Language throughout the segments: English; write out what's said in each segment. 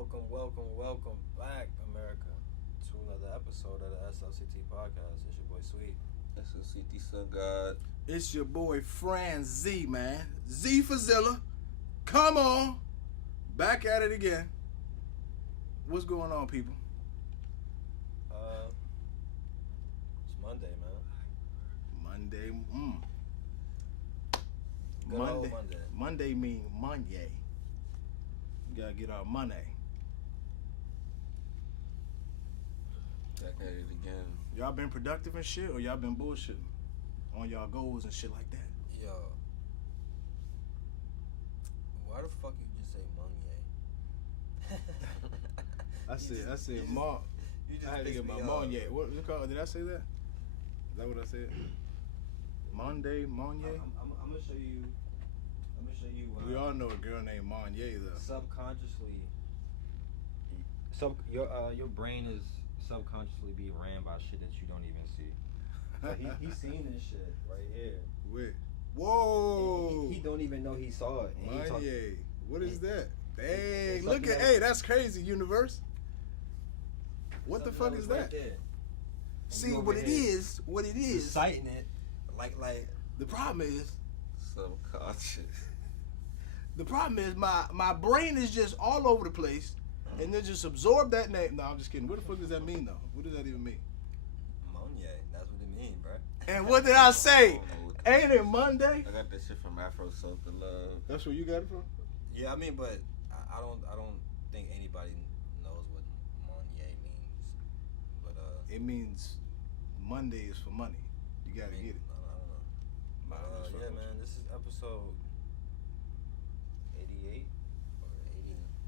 Welcome back, America, to another episode of the Slct podcast. It's your boy Sweet. Slct Sun God. It's your boy Fran Z, man. Z for Zilla. Come on. Back at it again. What's going on, people? It's Monday, man. Monday. Good old Monday. Monday mean Monday. We gotta get our money. Back at it again. Y'all been productive and shit, or y'all been bullshitting on y'all goals and shit like that? Yo, why the fuck you just say Monday? I said, Mon. You just I had to get my Monday. What was it called? Did I say that? Is that what I said? Monday, Monday. I'm gonna show you. We all know a girl named Monday, though. Subconsciously, your brain is subconsciously being ran by shit that you don't even see. So he's seen this shit right here. Wait. Whoa. He don't even know he saw it. Monday. What is that? Dang. it's Look something at, else. hey, that's crazy, universe. What the fuck is Right that? there. And See, you over what it here is, reciting it, like the problem is, Subconscious. my brain is just all over the place, and then just absorb that name. No, I'm just kidding. What the fuck does that mean, though? What does that even mean? Monday. That's what it means, bro. And what did I say? Ain't it Monday? I got that shit from Afro Soca Love. That's where you got it from? Yeah, I mean, but I don't think anybody knows what Monday means. But It means Monday is for money. You gotta get it. I don't know. Nah, I'm just Yeah, fucking with man, this is episode 88 or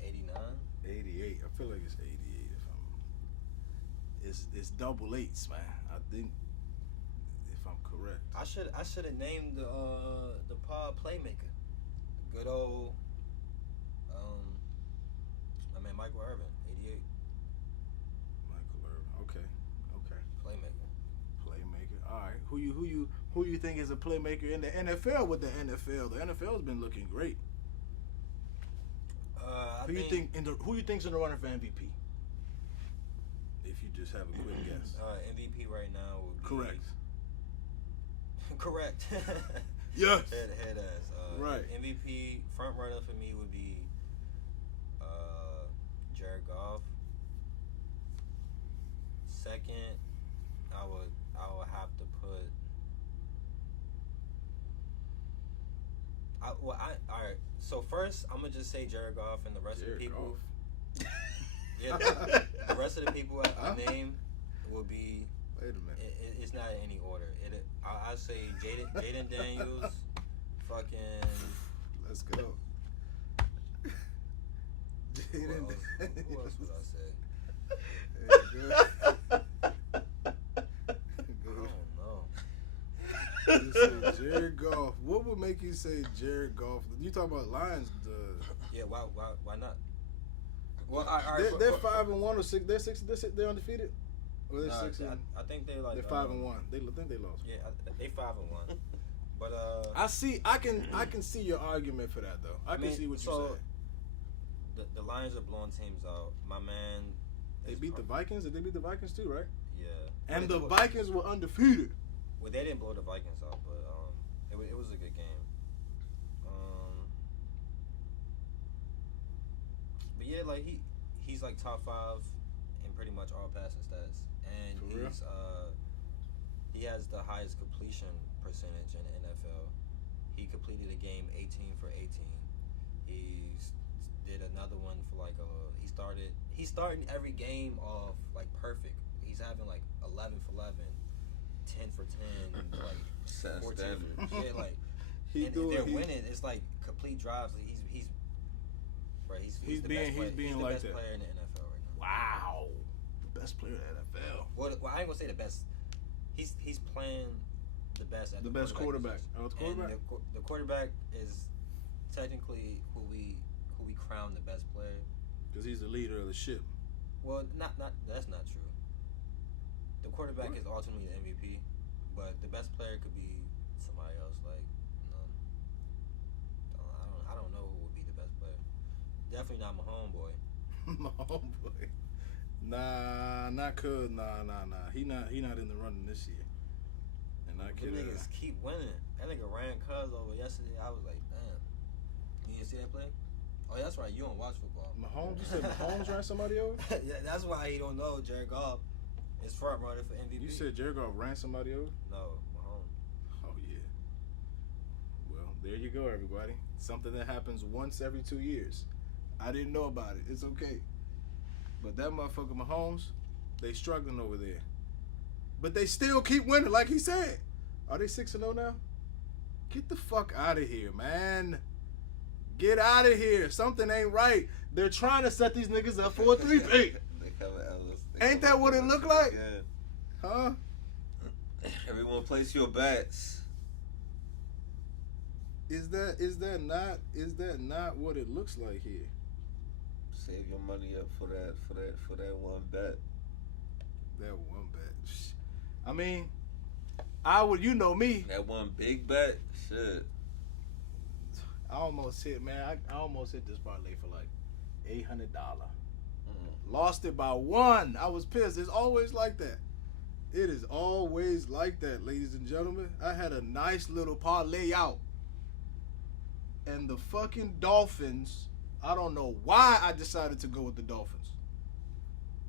89. 88. I feel like it's 88 if I'm. It's double eights, man. I think if I'm correct. I should have named the pod Playmaker. Good old I mean Michael Irvin, 88 Michael Irvin. Okay. Playmaker. All right. Who you think is a playmaker in the NFL with the NFL? The NFL's been looking great. Who you think's in the running for MVP? If you just have a quick guess. MVP right now would be Correct. Correct. Yes. Head ass. Right. MVP front runner for me would be Jared Goff. Second, I would have to put. All right. So first, I'm gonna just say Jared Goff, and the rest of the people. Yeah, the rest of the people I name will be. Wait a minute. It's not in any order. I say Jaden Daniels, fucking. Let's go. Who else would I say? Good. I don't know. You say Jared Goff. What would make you say Jared Goff? You talking about Lions? Yeah, why not? Well, all right, They're 5-1 or 6. They're undefeated. Or they're 6. I think they like. They're 5-1. They think they lost. Yeah, they 5-1. But I can see your argument for that though. I can see what you're saying. The Lions are blowing teams out. My man. They beat the Vikings. Did they beat the Vikings too? Right. Yeah. And the Vikings were undefeated. Well, they didn't blow the Vikings out, but it was a good game. But yeah, like he's like top 5 in pretty much all passing stats, and For real? he has the highest completion percentage in the NFL. He completed a game 18 for 18. He's did another one for like he's starting every game off like perfect. He's having like 11 for 11, 10 for 10, like 14 for, yeah, like and they're winning. It's like complete drives. Like, he's the best player in the NFL right now. Wow, the best player in the NFL. Well, I ain't gonna say the best. He's playing the best at The best quarterback. position. Oh, the quarterback. And the quarterback is technically who we crown the best player. Because he's the leader of the ship. Well, not that's not true. The quarterback is ultimately the MVP, but the best player could be somebody else. Like, I don't know who would be the best player. Definitely not my homeboy. My homeboy. Nah, not cuz. Nah. He not in the running this year. And I Them kid niggas keep winning. That nigga ran cuz over yesterday. I was like, damn. You didn't see that play? Oh, that's right. You don't watch football. Mahomes? You said Mahomes ran somebody over? Yeah, that's why he don't know Jared Goff is front runner for MVP. You said Jared Goff ran somebody over? No, Mahomes. Oh, yeah. Well, there you go, everybody. Something that happens once every 2 years. I didn't know about it. It's okay. But that motherfucker Mahomes, they struggling over there. But they still keep winning, like he said. Are they 6-0 now? Get the fuck out of here, man. Get out of here. Something ain't right. They're trying to set these niggas up for a 3-peat. They cover Ellis. Ain't that what it look like? Yeah. Huh? Everyone place your bets. Is that not what it looks like here? Save your money up for that one bet. That one bet. I mean, I would, you know me. That one big bet, shit. I almost hit, man. I almost hit this parlay for like $800. Lost it by 1. I was pissed. It's always like that. It is always like that, ladies and gentlemen. I had a nice little parlay out, and the fucking Dolphins. I don't know why I decided to go with the Dolphins.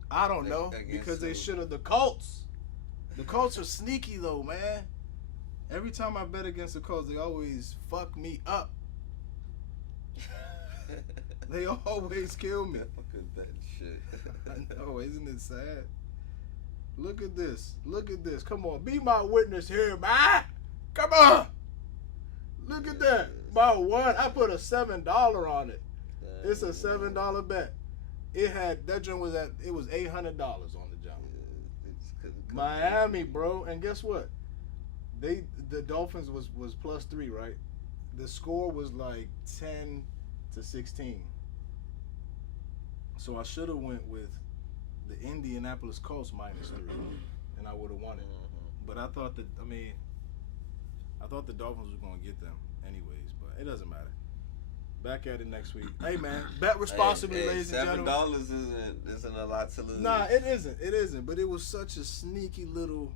I don't know, because they should have. The Colts. The Colts are sneaky though, man. Every time I bet against the Colts, they always fuck me up. They always kill me. Look at that shit. I know, isn't it sad? Look at this. Look at this. Come on, be my witness here, man. Come on. Look at that. By 1, I put a $7 on it. It's a $7 bet. It had that joint was it was $800 on the jump. Miami, bro, and guess what? The Dolphins was +3, right? The score was like 10-16. So I should have went with the Indianapolis Colts -3, and I would have won it. But I thought the Dolphins were gonna get them anyways, but it doesn't matter. Back at it next week. Hey man, bet responsibly, ladies and gentlemen. $7 isn't a lot to lose. Nah, it isn't. But it was such a sneaky little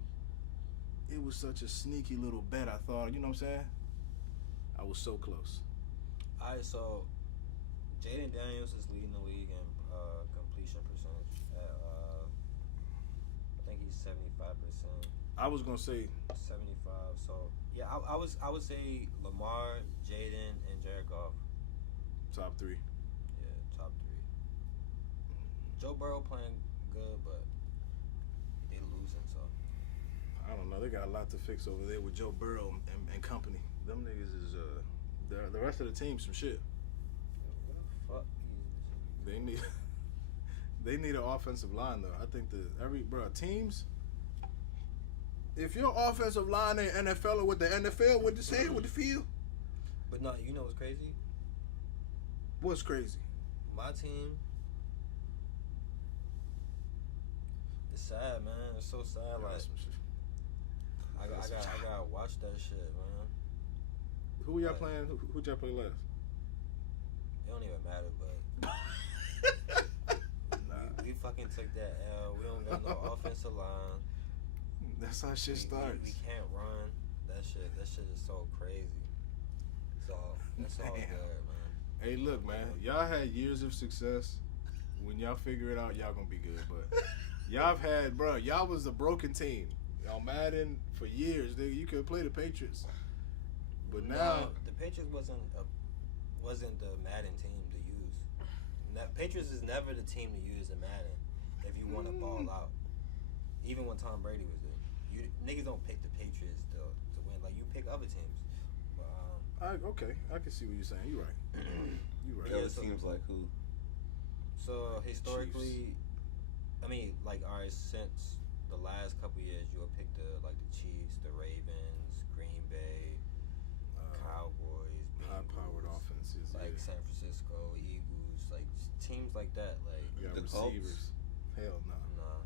bet. I thought, you know what I'm saying? I was so close. All right, so Jaden Daniels is leading the league in completion percentage. I think he's 75%. I was gonna say 75. So yeah, I would say Lamar, Jaden, and Jared Goff. top 3. Yeah, top 3. Joe Burrow playing good, but they losing. So I don't know. They got a lot to fix over there with Joe Burrow and company. Them niggas is the rest of the team some shit. what the fuck? They need an offensive line though. I think teams. If your offensive line ain't NFL or with the NFL, what to say, what to feel? But no, you know what's crazy? What's crazy? My team. It's sad, man. It's so sad. Like I gotta watch that shit, man. Who y'all playing? Who y'all play last? It don't even matter, but we fucking took that L. We don't got no offensive line. That's how shit starts. We can't run. That shit is so crazy. So that's all good, man. Hey, look, man. Y'all had years of success. When y'all figure it out, y'all gonna be good. But y'all was a broken team. Y'all Madden for years. You could play the Patriots. But now the Patriots wasn't the Madden team to use. Patriots is never the team to use in Madden if you want to ball out. Even when Tom Brady was there, niggas don't pick the Patriots to win. Like you pick other teams. Okay, I can see what you're saying. You're right. You're right. Other teams like who? So historically, Chiefs. I mean, like, all right, since the last couple years, you would pick the Chiefs, the Ravens, Green Bay, Cowboys, high-powered offenses, like San Francisco, Eagles, like teams like that. Like you got the receivers. Colts? Hell no. Nah.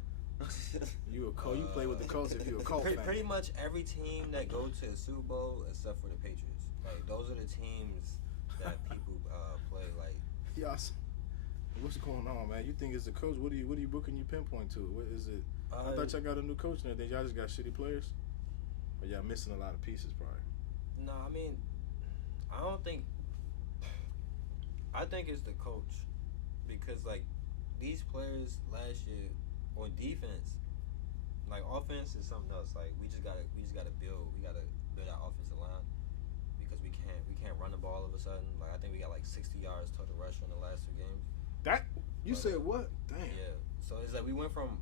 You play with the Colts if you're a Colts fan. Pretty much every team that go to the Super Bowl except for the Patriots. Like those are the teams that people play. Like y'all What's going on, man? You think it's the coach? What are you booking your pinpoint to? What is it? I thought y'all got a new coach now. Then y'all just got shitty players? Or y'all missing a lot of pieces, probably? No, I mean, I don't think. I think it's the coach, because like these players last year on defense, like offense is something else. Like we just gotta build. We gotta build our offensive line, because we can't run the ball all of a sudden. Like I think we got like 60 yards total rush in the last 2 games. That you said what? Damn. Yeah. So it's like we went from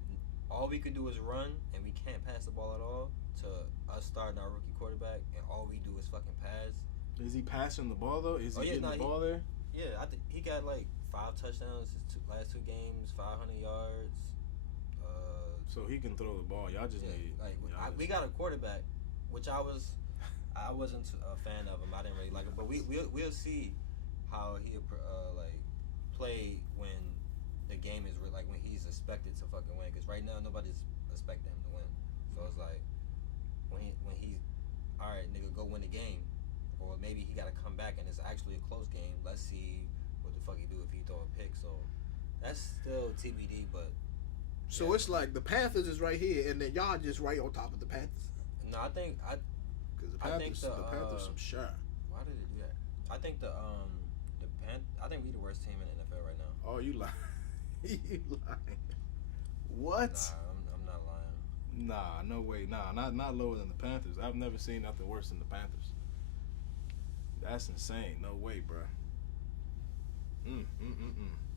all we could do is run and we can't pass the ball at all to us starting our rookie quarterback and all we do is fucking pass. Is he passing the ball though? Is he getting the ball there? Yeah, I think he got like 5 touchdowns his last 2 games, 500 yards. So he can throw the ball. Y'all just need. Like we got a quarterback, which I wasn't a fan of him. I didn't really like him, but we'll see how he like play when the game is like when he's expected to fucking win. Because right now nobody's expecting him to win. So it's like when he all right, nigga, go win the game. Or maybe he got to come back and it's actually a close game. Let's see what the fuck he do if he throw a pick. So that's still TBD, but. So yeah. It's like the Panthers is right here, and then y'all just right on top of the Panthers. No, I think because the Panthers some shot. Why did they do that? I think I think we the worst team in the NFL right now. Oh, you lying? You lying? What? Nah, I'm not lying. Nah, no way. Nah, not lower than the Panthers. I've never seen nothing worse than the Panthers. That's insane. No way, bro.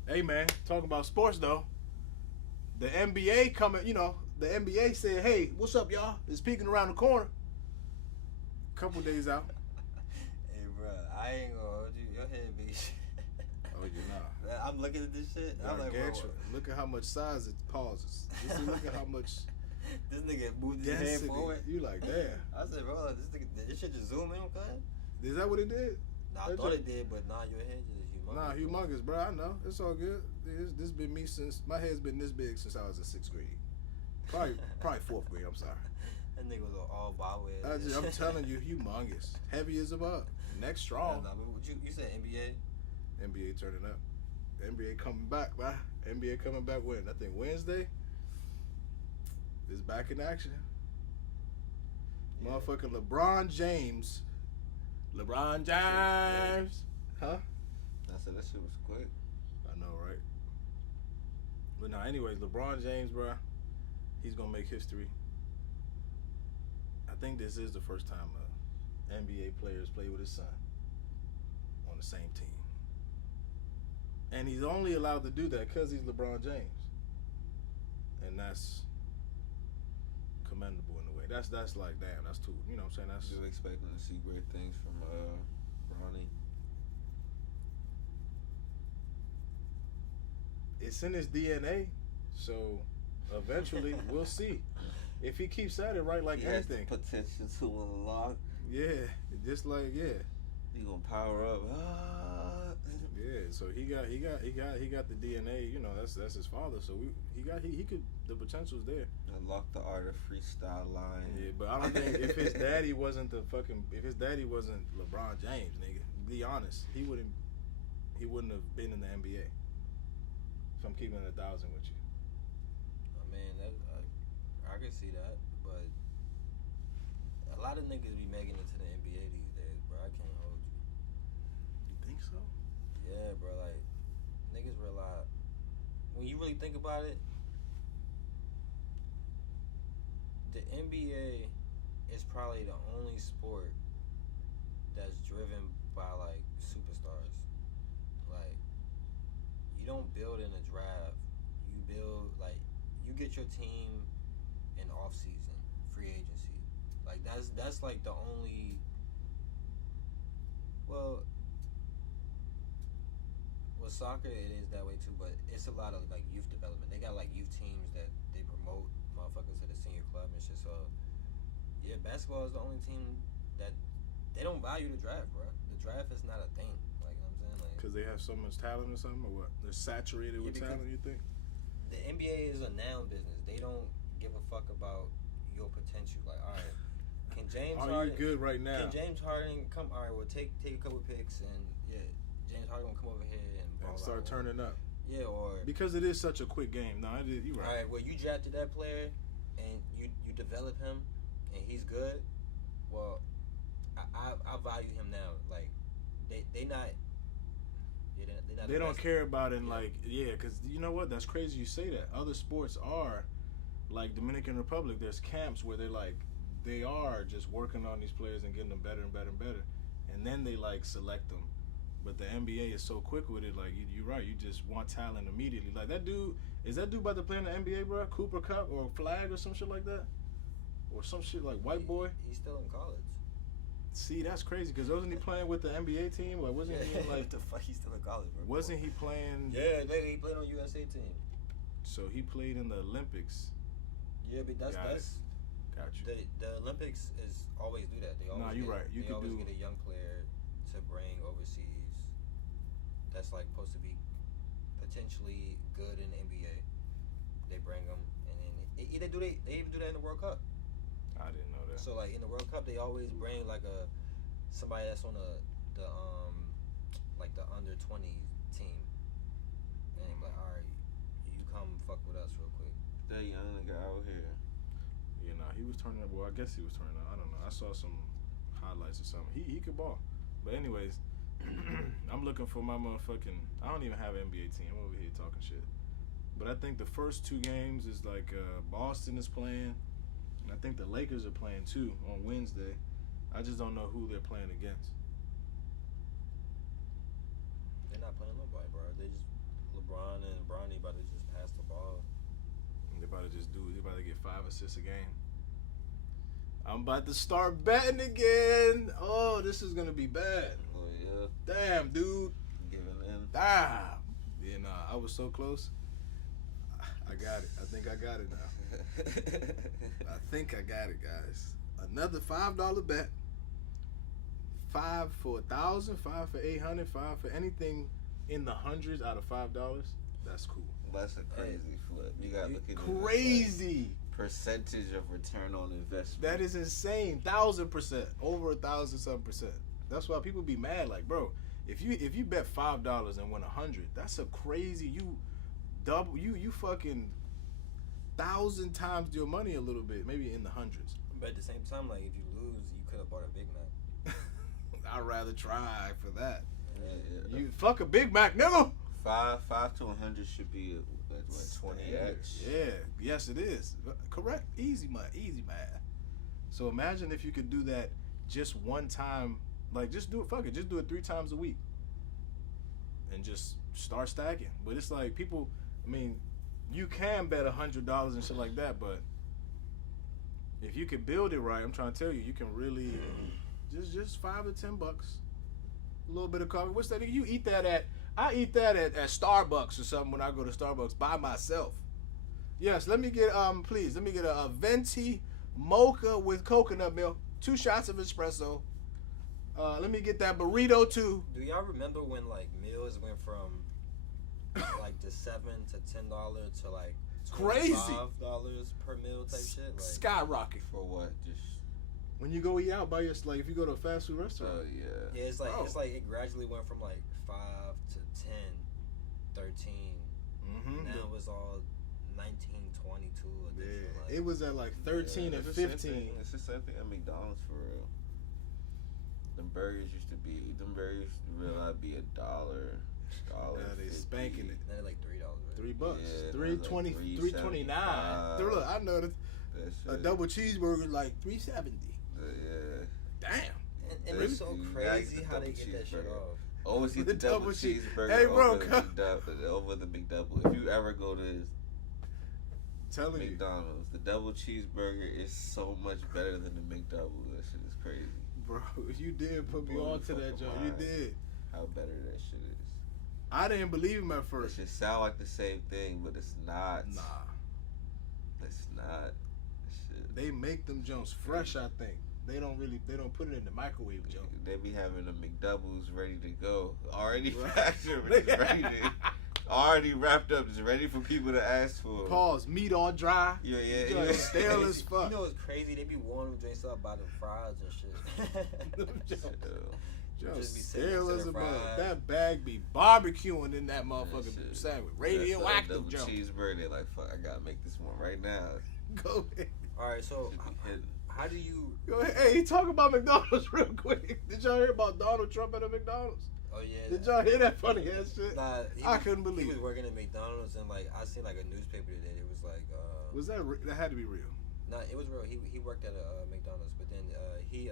Hey, man, talking about sports, though. The NBA coming, the NBA said, hey, what's up, y'all? It's peeking around the corner. Couple days out. Hey, bro, I ain't gonna hold you. Your head big shit. Oh, you're not. I'm looking at this shit. I'm like, bro, look at how much size it pauses. Look at how much... This nigga moved his head forward. You like, damn. I said, bro, this shit just zoom in, okay? Is that what it did? Nah, I thought it did, but your head just humongous. Nah, humongous, bro. I know. It's all good. This been me since my head's been this big since I was in 6th grade. Probably 4th grade. I'm sorry. That nigga was all bobblehead. I'm telling you, humongous, heavy as a buck, neck strong. Nah, but you said NBA? NBA turning up. NBA coming back, bro. NBA coming back when? I think Wednesday. Is back in action. Yeah. Motherfucking LeBron James. Huh? I said that shit was quick. I know, right? But now, anyways, LeBron James, bro, he's gonna make history. I think this is the first time NBA players play with his son on the same team, and he's only allowed to do that because he's LeBron James, and that's commendable in a way. That's like, damn, that's too, you know what I'm saying? That's still expecting to see great things from Ronnie. It's in his DNA, so eventually we'll see if he keeps at it right, like he anything. Has the potential to unlock. Yeah, just like He gonna power up. Yeah, so he got the DNA. You know, that's his father. So he could, the potential's there. Unlock the art of freestyle line. Yeah, but I don't think if his daddy wasn't LeBron James, nigga, be honest, he wouldn't have been in the NBA. So I'm keeping it 1,000 with you. I mean, I can see that, but a lot of niggas be making it to the NBA these days, bro. I can't hold you. You think so? Yeah, bro. Like niggas realize when you really think about it, the NBA is probably the only sport that's driven by like superstars. Like you don't build in a draft. You build like you get your team in off season, free agency. Like that's like the only. Well, with soccer it is that way too, but it's a lot of like youth development. They got like youth teams that they promote motherfuckers to the senior club and shit. So yeah, basketball is the only team that they don't value the draft, bro. The draft is not a thing. Like, you know what I'm saying? Like, because they have so much talent or something, or what? They're saturated with talent, you think? The NBA is a noun business. They don't give a fuck about your potential. Like, all right, can James Harden... you good right now? Can James Harden come... All right, well, take a couple picks and, yeah, James Harden gonna come over here and start turning up. Yeah, or because it is such a quick game. No, you're right. All right, well, you drafted that player and you develop him and he's good. Well, I value him now. Like they not. Yeah, they're not They the don't best. care about it, and like, yeah, because you know what? That's crazy you say that. Other sports are, like Dominican Republic, there's camps where they are just working on these players and getting them better and better and better. And then they, like, select them. But the NBA is so quick with it, like, you're right, you just want talent immediately. Like, is that dude about to play in the NBA, bro? Cooper Cup or Flag or some shit like that? Or some shit like White Boy? He's still in college. See, that's crazy, because wasn't he playing with the NBA team? Like, wasn't he in, like... What the fuck? He's still in college, bro. Wasn't he playing... Yeah, he played on USA team. So he played in the Olympics. Yeah, but that's Got you. the Olympics is always do that. They always Nah, you're right. You they could always do... get a young player to bring overseas. That's like supposed to be potentially good in the NBA. They bring them, and then they even do that in the World Cup. I didn't know that. So like in the World Cup, they always bring like somebody that's on the like the under 20 team, and they be like, all right, you come fuck with us real quick. That young nigga out here. You know, he was turning up. Well, I guess he was turning up. I don't know. I saw some highlights or something. He could ball. But anyways, I'm looking for my motherfucking... I don't even have an NBA team. I'm over here talking shit. But I think the first two games is like Boston is playing. And I think the Lakers are playing too on Wednesday. I just don't know who they're playing against. They're not playing nobody, bro. They just LeBron and Bronny about to just pass the ball. They're about to get 5 assists a game. I'm about to start betting again. Oh, this is gonna be bad. Oh yeah. Damn, dude. Giving in. Damn. Yeah, nah, I was so close. I got it. I think I got it now. I think I got it, guys. Another $5 bet. 5 for 1,000, 5 for 800, 5 for anything in the hundreds out of $5. That's cool. That's a crazy flip. You gotta look at it. Crazy. Percentage of return on investment. That is insane. 1,000%. Over 1,000% That's why people be mad. Like, bro, if you bet $5 and win 100, that's a crazy. You double. You fucking 1,000 times your money a little bit, maybe in the hundreds. But at the same time, like if you lose, you could have bought a Big Mac. I'd rather try for that. Yeah. You fuck a Big Mac, nigga. 5 to 100 should be what 20x. Yeah, yes it is. Correct. Easy math. So imagine if you could do that just one time. Like just do it. Fuck it. Just do it 3 times a week, and just start stacking. But it's like people. I mean, you can bet $100 and shit like that, but if you can build it right, I'm trying to tell you, you can really just $5 to $10. A little bit of coffee. What's that? You eat that at? I eat that at Starbucks or something when I go to Starbucks by myself. Yes, let me get please, let me get a venti mocha with coconut milk, 2 shots of espresso. Let me get that burrito too. Do y'all remember when like meals went from like the $7 to $10 to like crazy $25 per meal type shit? Like, skyrocket. For what? Just when you go eat out by your, like if you go to a fast food restaurant. oh yeah. Yeah, it's like it gradually went from like 5 to 10, 13. Mm-hmm. Now it was all 19, 22. Yeah, like, it was at like 13 and 15. It's the same thing at McDonald's for real. Them burgers used to really be $1. Now they spanking it. Then they're like $3. $3. Yeah, $3.20, like $3.29. Look, I know that a double cheeseburger like $3.70. Yeah. Damn. And it's so crazy how they get that shit off. Always eat the double cheeseburger hey, bro, over the McDouble. If you ever go to McDonald's, the double cheeseburger is so much better than the McDouble. That shit is crazy. Bro, you did put me on to that joint. You did. How better that shit is. I didn't believe him at It first. should sound like the same thing, but it's not. Nah. It's not. Shit. They make them joints fresh, I think. They don't put it in the microwave, Joe. They be having the McDoubles ready to go. Already factored, ready to, already wrapped up, just ready for people to ask for. Pause. Meat all dry. Yeah. Stale as fuck. You know what's crazy? They be warming drinks up by the fries and shit. Just be Still sitting as to a the mother. fries. That bag be barbecuing in that motherfucking shit. sandwich. That's a Radioactive double jump. cheeseburger. They like, fuck, I gotta make this one right now. Go ahead. All right, so Should be hidden. how do you? Go ahead. Hey, talk about McDonald's real quick. Did y'all hear about Donald Trump at a McDonald's? Oh yeah. Did y'all hear that funny ass shit? Nah, I couldn't believe he was it. working at McDonald's and like I seen like a newspaper today. It was like Was that that had to be real? nah, it was real. He worked at a McDonald's, but then he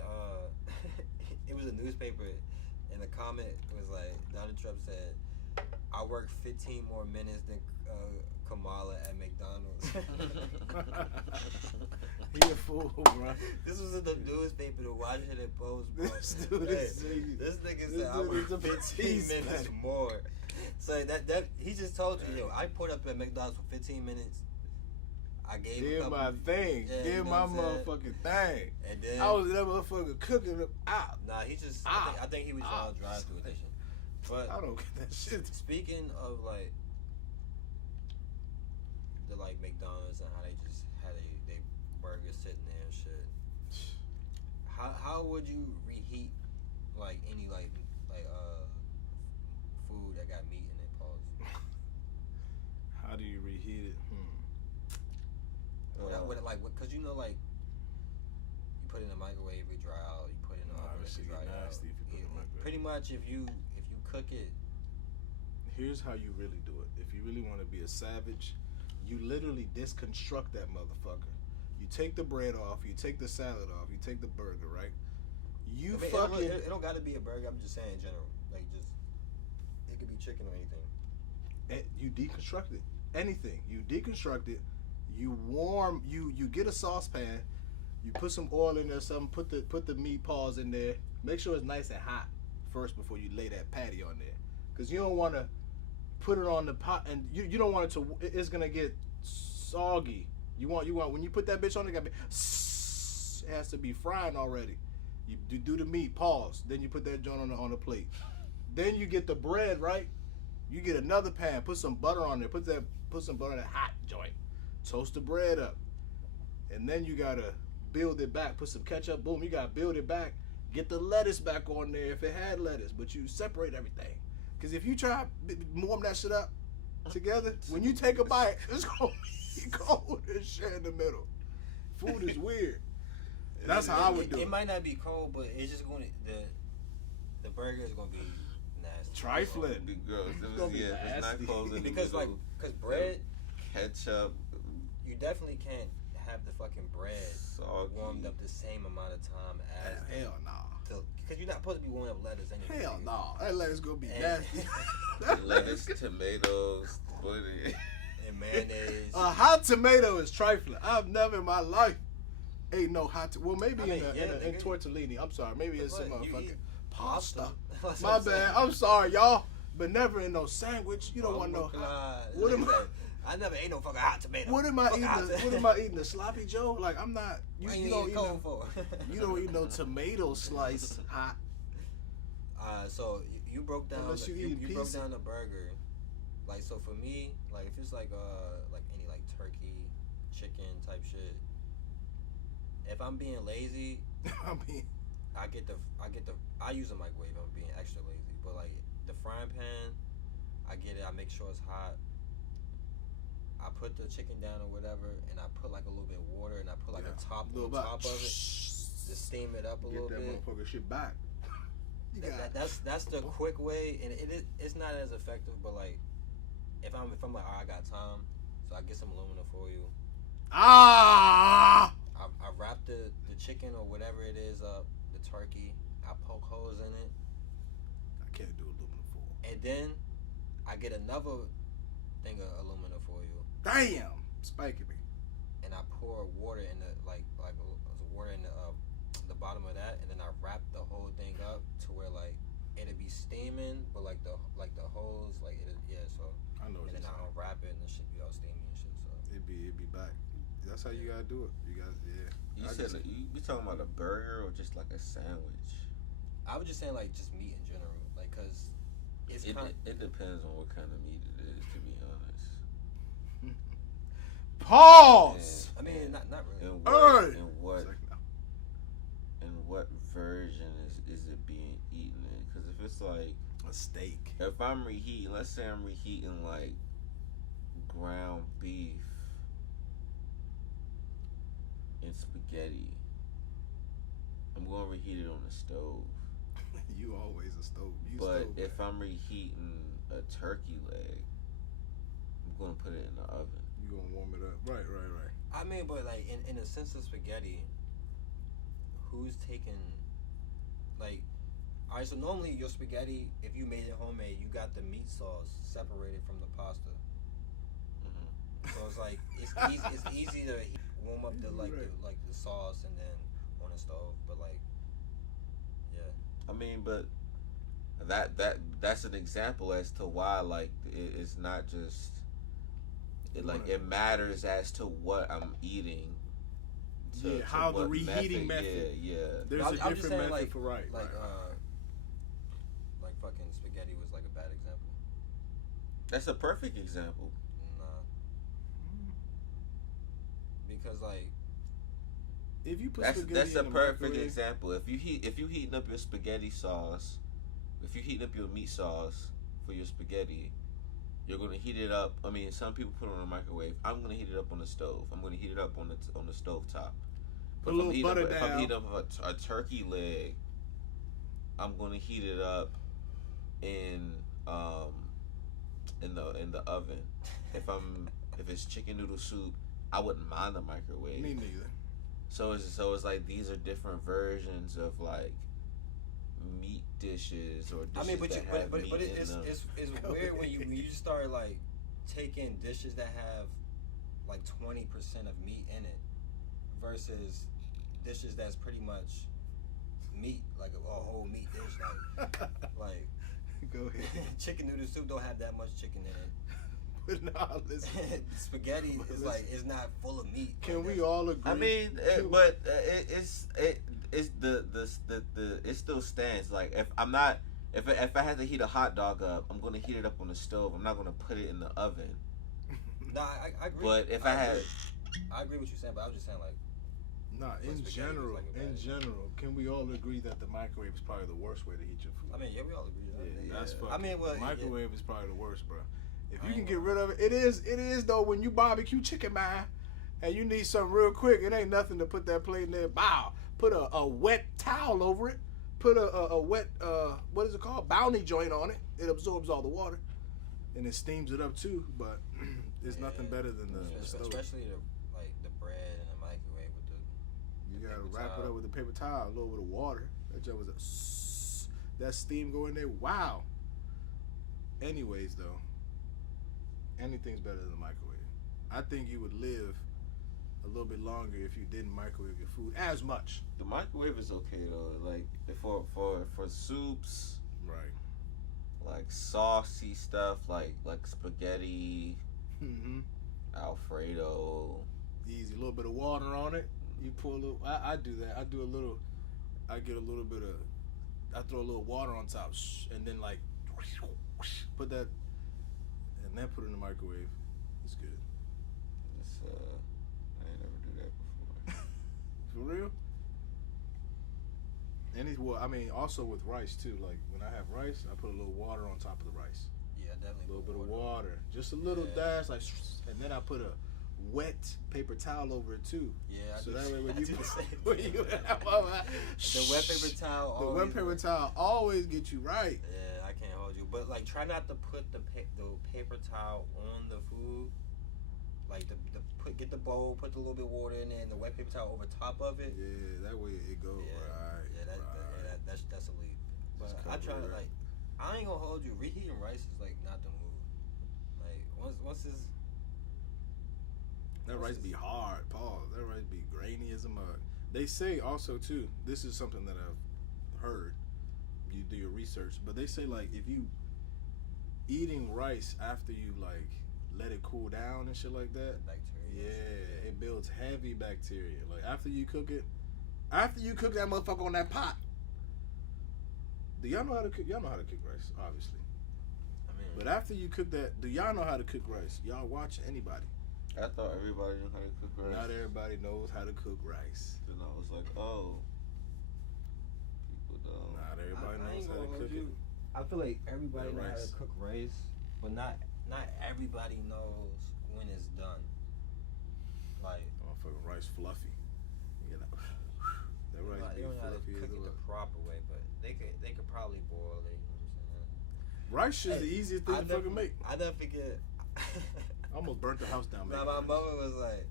it was a newspaper, and the comment was like Donald Trump said, "I work 15 more minutes than Kamala at McDonald's." He a fool, bro. This was in the newspaper, the Washington Post, bro. This dude Hey, is this nigga this said I dude work is a 15 beast, minutes man. more. So that he just told you, yo, I put up at McDonald's for 15 minutes. I gave a Did couple, my thing. yeah, you Did know my what I'm saying? motherfucking thing. and then I was in that motherfucker cooking it out. nah, he just Ah, I think he was all drive through edition. But I don't get that shit. speaking of like the like McDonald's and how they just had they burgers sitting there and shit. How would you reheat like any like food that got meat in it? Pause. How do you reheat it? Cause you know like you put it in the microwave, it dry out. You put it in the Nah, oven, that it shit dry get out. nasty if you put it in the microwave. Pretty much, if you cook it, Here's how you really do it. If you really want to be a savage, you literally disconstruct that motherfucker. You take the bread off, you take the salad off, you take the burger, right? You I mean, fucking it don't got to be a burger. I'm just saying in general, like just it could be chicken or anything. you deconstruct it. Anything. You deconstruct it. You warm. You get a saucepan. You put some oil in there. Something. Put the meat paws in there. Make sure it's nice and hot first before you lay that patty on there, because you don't want to put it on the pot and you don't want it to. It's gonna get soggy. You want when you put that bitch on it, it has to be frying already. You do the meat, pause. Then you put that joint on the plate. Then you get the bread, right? You get another pan, put some butter on there, put some butter in that hot joint. Toast the bread up. And then you gotta build it back. Put some ketchup, boom, you gotta build it back. Get the lettuce back on there if it had lettuce, but you separate everything. Cause if you try to warm that shit up together, when you take a bite, it's gonna be cold and shit in the middle. Food is weird. That's how I would do it. It might not be cold, but it's just going to the burger is going to be nasty. Trifling. It'd be gross. It's gonna be If it's nasty. not cold in the Because middle, cause bread, ketchup, you definitely can't have the fucking bread soggy. warmed up the same amount of time as Hell no. because you're not supposed to be warming up lettuce anyway. Hell no. That lettuce gonna be And- nasty. lettuce, tomatoes, butter. And mayonnaise. A hot tomato is trifling. I've never in my life ate no hot. Well, maybe I mean, in nigga. tortellini. I'm sorry. Maybe it's some What? You motherfucking eat pasta. That's My what I'm bad. saying. I'm sorry, y'all. But never in no sandwich. You don't want no. Oh my God. What am I? I never ate no fucking hot tomato. What am I Fuck eating? hot What am I eating? The sloppy Joe? Like I'm not. What You don't eat. cold No, for? you don't eat no tomato slice hot. So you broke down. Unless you eat you broke pizza. down the burger. Like so for me, like if it's like any like turkey, chicken type shit. If I'm being lazy, I mean, I use a microwave. I'm being extra lazy, but like the frying pan, I get it. I make sure it's hot. I put the chicken down or whatever, and I put like a little bit of water, and I put like a top on top of it to steam it up a little get that bit. motherfucker shit back. You got- That's the quick way, and it's not as effective. But like, if I'm like, I got time, so I get some aluminum foil. Ah! I wrap the chicken or whatever it is up, the turkey. I poke holes in it, I can't do aluminum foil. and then I get another thing of aluminum foil, Damn, spiking me. and I pour water in the water in the bottom of that, and then I wrap the whole thing up to where like it'll be steaming, but like the holes like so. I know what And you're then I saying. unwrap it and the shit be all steamy and shit. So It'd be back. That's how you gotta do it. You got You I said just- you be talking about a burger or just like a sandwich? I was just saying like just meat in general, like cause it's It depends on what kind of meat it is, to be honest. Pause. I mean not really. And Hey! what It's like, no. and what version is it being eaten in? it's like a steak. If I'm reheating, let's say I'm reheating like ground beef and spaghetti, I'm gonna reheat it on the stove. You always a stove. But if I'm reheating a turkey leg, I'm gonna put it in the oven. You gonna warm it up? Right. I mean, but like in the sense of spaghetti, who's taking like? All right, so normally your spaghetti, if you made it homemade, you got the meat sauce separated from the pasta. Mm-hmm. So it's like it's easy to warm up the the sauce and then on the stove, but like, yeah. I mean, but that's an example as to why like it's not just it matters as to what I'm eating. How the reheating method. Yeah. There's a different method like, for right. Like fucking spaghetti was like a bad example. That's a perfect example. Nah. Because like, if you put that's a perfect microwave, example. If you heating up your spaghetti sauce, if you heating up your meat sauce for your spaghetti, you're gonna heat it up. I mean, some people put it on the microwave. I'm gonna heat it up on the stove. I'm gonna heat it up on the stove top. Put a little butter down. If I'm heating up a turkey leg, I'm gonna heat it up in the oven. If it's chicken noodle soup, I wouldn't mind the microwave. Me neither. So it's like these are different versions of like meat dishes or dishes but it's weird when you start like taking dishes that have like 20% of meat in it versus dishes that's pretty much meat, like a whole meat dish, like go ahead. Chicken noodle soup don't have that much chicken in it. But no, listen. Spaghetti is like it's not full of meat. Can we all agree? I mean, it still stands. Like if I had to heat a hot dog up, I'm gonna heat it up on the stove. I'm not gonna put it in the oven. Nah, I agree. But if I agree what you're saying, but I was just saying like. Nah, in general, can we all agree that the microwave is probably the worst way to heat your food? I mean, yeah, we all agree. Yeah, that's fucking. I mean, well, the microwave is probably the worst, bro. If you can get rid of it, it is though. When you barbecue chicken, man, and you need something real quick, it ain't nothing to put that plate in there. Bow, put a wet towel over it. Put a wet what is it called? Bounty joint on it. It absorbs all the water, and it steams it up too. But it's nothing better than the stove. Especially the bread in the microwave with the. You gotta wrap it up with a paper towel, a little bit of water. That joint was that steam go in there. Wow. Anyways, though, anything's better than the microwave. I think you would live a little bit longer if you didn't microwave your food as much. The microwave is okay though. Like for soups, right? Like saucy stuff, like spaghetti, Alfredo. Easy, a little bit of water on it. You pour a little. I do that. I get a little bit of. I throw a little water on top, and then like put that, and then put it in the microwave. It's good. I ain't never do that before. For real? I mean, also with rice too. Like when I have rice, I put a little water on top of the rice. Yeah, definitely. A little bit of water, just a little dash, like, and then I put a wet paper towel over it too. Yeah, so that way when the wet paper towel. The wet paper towel always get you right. Yeah, I can't hold you, but like try not to put the paper towel on the food. Like get the bowl, put a little bit of water in there, and the wet paper towel over top of it. Yeah, that way it goes right. Yeah, that's a leap. But I try to like. I ain't gonna hold you. Reheating rice is like not the move. Like once it's. That rice be hard, Paul. That rice be grainy as a mug. They say also too. This is something that I've heard. You do your research, but they say like if you eating rice after you like let it cool down and shit like that. Bacteria. Yeah, it builds heavy bacteria. Like after you cook that motherfucker on that pot. Do y'all know how to cook? Y'all know how to cook rice, obviously. I mean, but after you cook that, do y'all know how to cook rice? Y'all watch anybody? I thought everybody knew how to cook rice. Not everybody knows how to cook rice. Then I was like, oh, people don't. Not everybody knows how to cook it. I feel like everybody knows how rice. to cook rice, but not everybody knows when it's done. Like, Motherfucking rice fluffy. You know, that rice they be don't know how to fluffy cook as it the well. proper way, but they could probably boil it. You know what I'm saying? Rice is Hey, the easiest thing to fucking make. I never forget. I almost burnt the house down. Now making my rice. mother was like,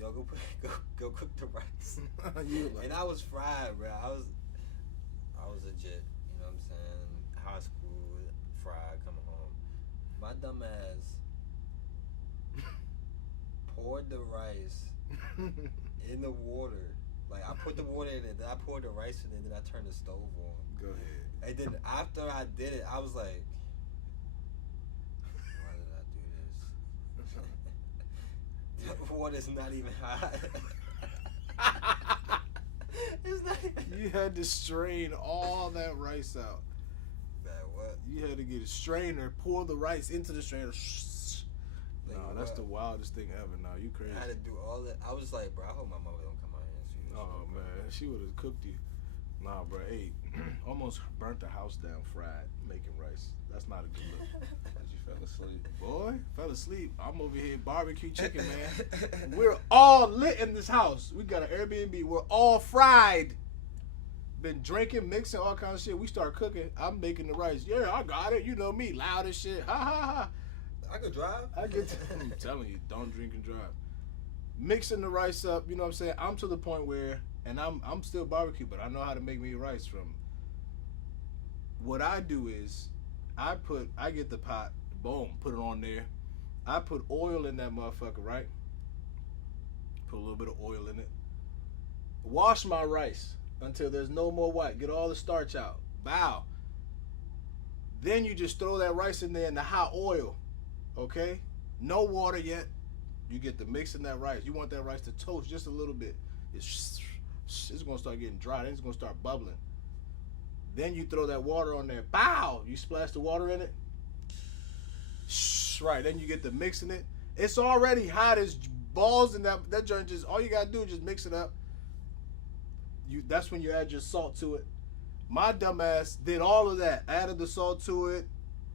"Yo, go cook the rice," You like, and I was fried, bro. I was legit. You know what I'm saying? High school, fried, coming home. My dumb ass poured the rice in the water. Like, I put the water in it, then I poured the rice in it, and then I turned the stove on. Go ahead. And then after I did it, I was like, why did I do this? The water's not even hot. It's not even... You had to strain all that rice out. Man, what? You had to get a strainer, pour the rice into the strainer. Like, No, that's what? the wildest thing ever. No, you crazy. I had to do all that. I was like, bro, I hope my mother don't come out here and see this. Oh man, she would have cooked you. Nah, bro, hey, almost burnt the house down fried making rice. That's not a good look. But you fell asleep. Boy, fell asleep. I'm over here barbecue chicken, man. We're all lit in this house. We got an Airbnb. We're all fried. Been drinking, mixing, all kinds of shit. We start cooking. I'm making the rice. Yeah, I got it. You know me, loud as shit. Ha ha ha. I could drive. I'm telling you, don't drink and drive. Mixing the rice up, you know what I'm saying? I'm to the point where, and I'm still barbecue, but I know how to make me rice from. What I do is, I get the pot, boom, put it on there. I put oil in that motherfucker, right? Put a little bit of oil in it. Wash my rice until there's no more white. Get all the starch out. Bow. Then you just throw that rice in there in the hot oil. Okay? No water yet. You get the mix in that rice. You want that rice to toast just a little bit. It's going to start getting dry. Then it's going to start bubbling. Then you throw that water on there. Bow! You splash the water in it. Right. Then you get the mix in it. It's already hot as balls in that joint. Just all you got to do is just mix it up. That's when you add your salt to it. My dumbass did all of that. Added the salt to it.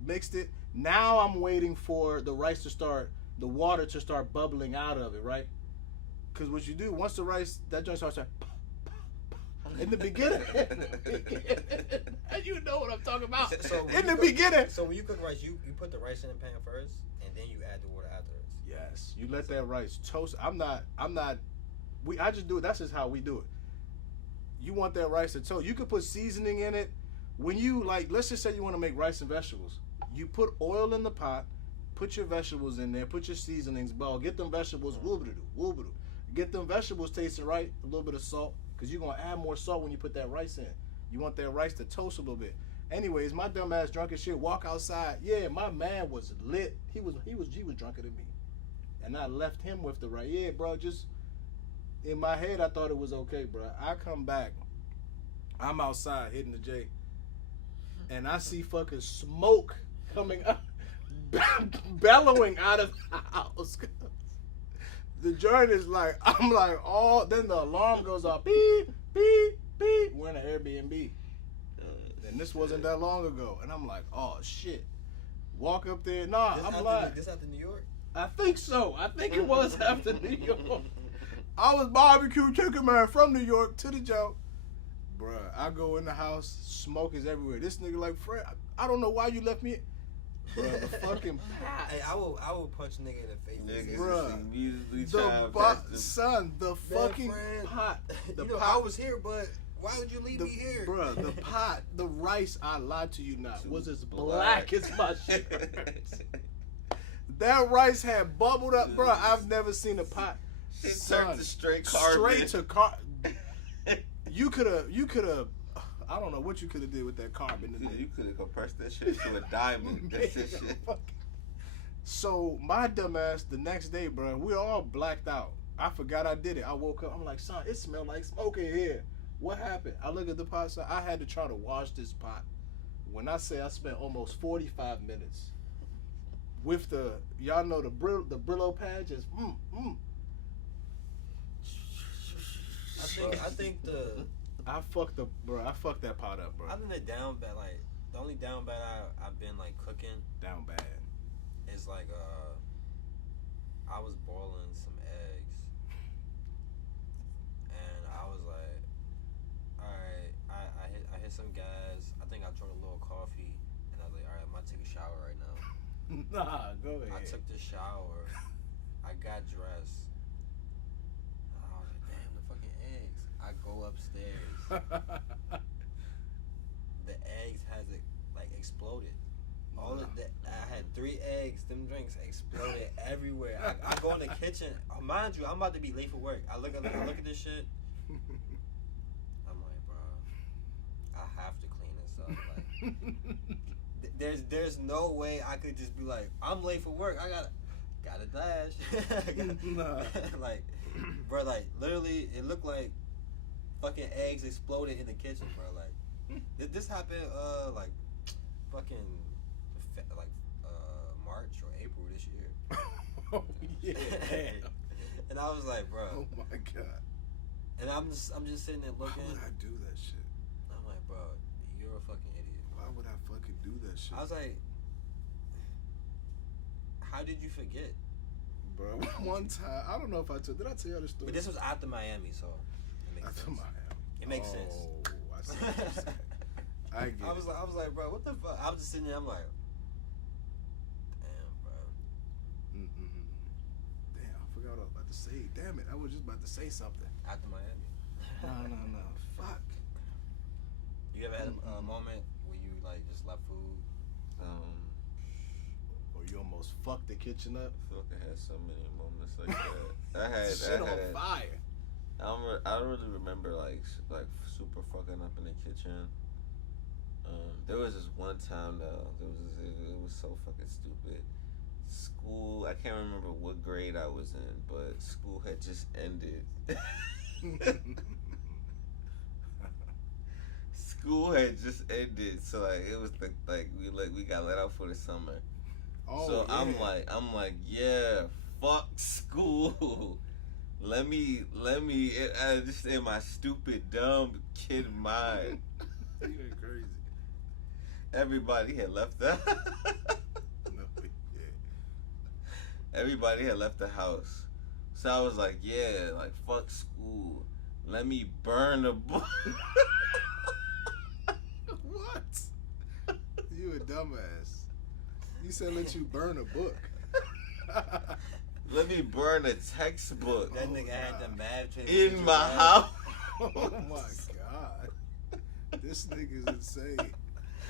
Mixed it. Now I'm waiting for the rice to start, the water to start bubbling out of it, right? Because what you do, once the rice, that joint starts in the beginning. And you know what I'm talking about. In the beginning. So when you cook rice, you put the rice in the pan first, and then you add the water afterwards. Yes, you let that rice toast. I just do it. That's just how we do it. You want that rice to toast. You could put seasoning in it. When you, let's just say you want to make rice and vegetables. You put oil in the pot, put your vegetables in there, put your seasonings, get them vegetables, whoop-a-doo. Get them vegetables tasting right, a little bit of salt, because you're going to add more salt when you put that rice in. You want that rice to toast a little bit. Anyways, my dumb ass drunk as shit, walk outside. Yeah, my man was lit. He was drunker than me. And I left him with the rice. Yeah, bro, just in my head, I thought it was okay, bro. I come back. I'm outside hitting the J. And I see fucking smoke coming up, bellowing out of the house. The joint is like, I'm like, then the alarm goes off. Beep, beep, beep. We're in an Airbnb. And this wasn't that long ago. And I'm like, oh, shit. Walk up there. Nah, I'm lying. This after New York? I think so. I think it was after New York. I was barbecue chicken, man, from New York to the joke. Bruh, I go in the house, smoke is everywhere. This nigga like, Fred, I don't know why you left me. Bruh, the fucking pot. Hey, I will punch a nigga in the face. Niggas immediately Son, the fucking pot. The pot. I was here, but why would you leave me here? Bruh, the pot, the rice, I lied to you not, was as black as my shirt. That rice had bubbled up, bruh. I've never seen a pot. It turned to straight carbon. Straight to carbon. You could have. I don't know what you could have did with that carbon. You could have compressed that shit to a diamond. That's that shit. So my dumb ass, the next day, bro, we all blacked out. I forgot I did it. I woke up. I'm like, son, it smelled like smoke in here. What happened? I look at the pot. So I had to try to wash this pot. When I say I spent almost 45 minutes with y'all know the Brillo pad just I think I fucked I fucked that pot up, bro. I think the down bad, the only down bad I've been like cooking Down bad. is like I was boiling some eggs and I was like, all right, I hit some gas. I think I drank a little coffee and I was like, all right, I'm gonna take a shower right now. Nah, go ahead. I took the shower. I got dressed. I was like, damn, the fucking eggs. I go upstairs. The eggs has like exploded. All of that. I had 3 eggs. Them drinks exploded everywhere. I go in the kitchen. Mind you, I'm about to be late for work. I look at this shit. I'm like, bro, I have to clean this up. Like, there's no way I could just be like, I'm late for work. I gotta dash. Nah. Like, bro, like literally, it looked like fucking eggs exploded in the kitchen, bro. Like, this happened like fucking like March or April this year. Oh yeah. And I was like, bro. Oh my god. And I'm just sitting there looking. Why would I do that shit? I'm like, bro, you're a fucking idiot. Why would I fucking do that shit? I was like, how did you forget? Bro, one time, I don't know if did I tell you the story? But this was after Miami, so it makes After sense. Miami. It makes sense. Oh, I see what you're saying. I get I was like, bro, what the fuck? I was just sitting there. I'm like, damn, bro. Damn, I forgot what I was about to say. Damn it, I was just about to say something. After Miami. No. Fuck. You ever had a moment where you like just left food? Or you almost fucked the kitchen up? I feel like I had so many moments like that. I had Shit on fire. I don't really remember like super fucking up in the kitchen. There was this one time though. It was so fucking stupid. School. I can't remember what grade I was in, but school had just ended. School had just ended, so like it was we got let out for the summer. Oh, So yeah. I'm like, yeah, fuck school. Let me just in my stupid dumb kid mind. You ain't crazy. Everybody had left the No, yeah. everybody had left the house. So I was like, yeah, like fuck school. Let me burn a book. What? You a dumbass. You said let you burn a book. Let me burn a textbook That nigga had the math in my house. Oh my god. This nigga's insane.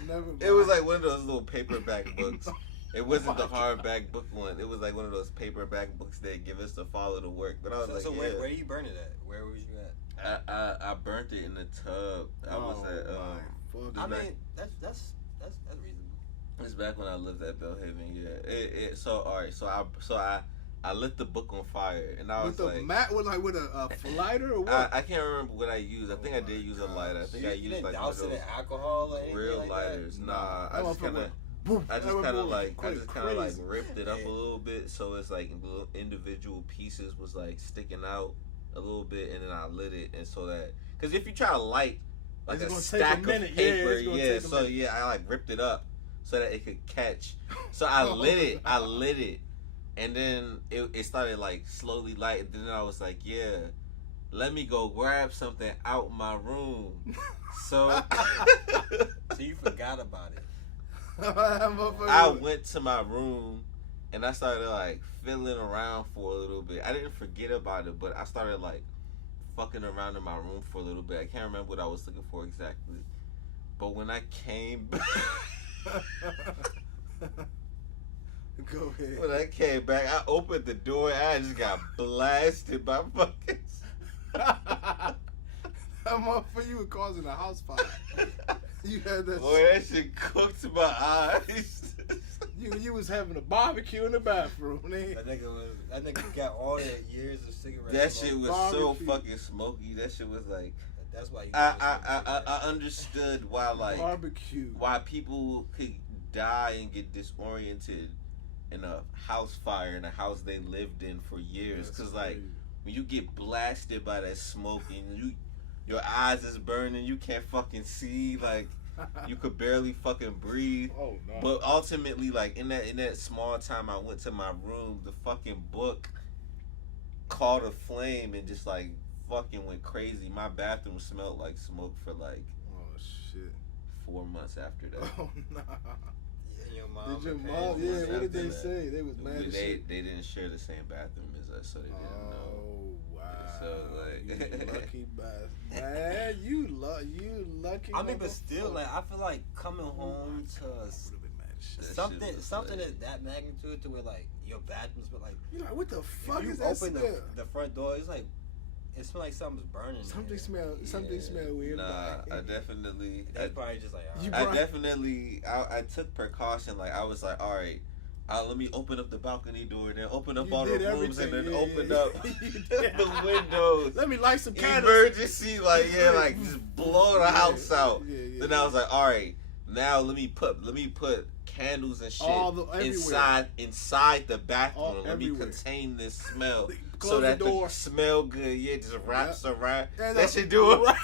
Never mind. It was like one of those little paperback books. It wasn't Oh the my God. hardback book one. It was like one of those paperback books they give us to follow the work. But I was So like, where yeah. you burn it at? Where was you at? I burnt it in the tub. I was at fuck. I back- mean, that's reasonable. it's back when I lived at Belhaven. Yeah. So all right. So I lit the book on fire, and I was with the like, mat with a lighter or what? I can't remember what I used. I think I Oh did my use a gosh. lighter. I think I You used didn't like one of douse it in those alcohol or anything real like lighters. that? Nah, I That just kind of. motherfucker I just went kind of boom, like quick, crazy. ripped it up a little bit, so it's like little individual pieces was like sticking out a little bit, and then I lit it, and so that because if you try to light like It's a gonna stack take a minute. of Yeah, paper, it's gonna take a so minute. yeah, I like ripped it up so that it could catch. So I lit it, and then it started like slowly light, and then I was like, yeah, let me go grab something out my room. So So you forgot about it. I went to my room and I started like fiddling around for a little bit. I didn't forget about it, but I started like fucking around in my room for a little bit. I can't remember what I was looking for exactly. But when I came back, Go ahead. when I came back, I opened the door and I just got blasted by fucking. That motherfucker, you were causing a house fire. You had that. Boy, that shit cooked my eyes. You was having a barbecue in the bathroom, nigga. That nigga got all that years of cigarettes. That smoke. shit was Barbecue. so fucking smoky. That shit was like. That's why you. I understood why Barbecue. why people could die and get disoriented in a house fire in a house they lived in for years. That's Cause like crazy. when you get blasted by that smoke and your eyes is burning, you can't fucking see. Like You could barely fucking breathe. Oh no. But ultimately, like in that small time I went to my room, the fucking book caught a flame and just like fucking went crazy. My bathroom smelled like smoke for like Oh shit. 4 months after that. Oh no. And your mom. Did your and mom? parents Yeah. was What did they after that. say? They was mad as shit. They didn't share the same bathroom as us, so they didn't know. Oh wow. So, like- you lucky bastard. Man, you lucky. I mean, but still, like, I feel like coming home to Would've been mad as shit. That something shit was at that magnitude to where like your bathroom smell like. You like, what the fuck If you is that open smell? the front door, it's like it smells like something's burning. Something in there. smell weird. Nah, but- I definitely. They probably just like. You Alright. brought- I definitely. I took precaution. Like I was like, all right. Let me open up the balcony door, and then open up You all the did rooms, and then everything. open Yeah, up you did. the windows. Let me light some candles. Emergency, like just blow the house out. Yeah, Then I was like, all right, now let me put candles and shit everywhere. inside the bathroom. Let me everywhere. contain this smell Close so that the door. smell good. Yeah, just wraps around. And That should do it.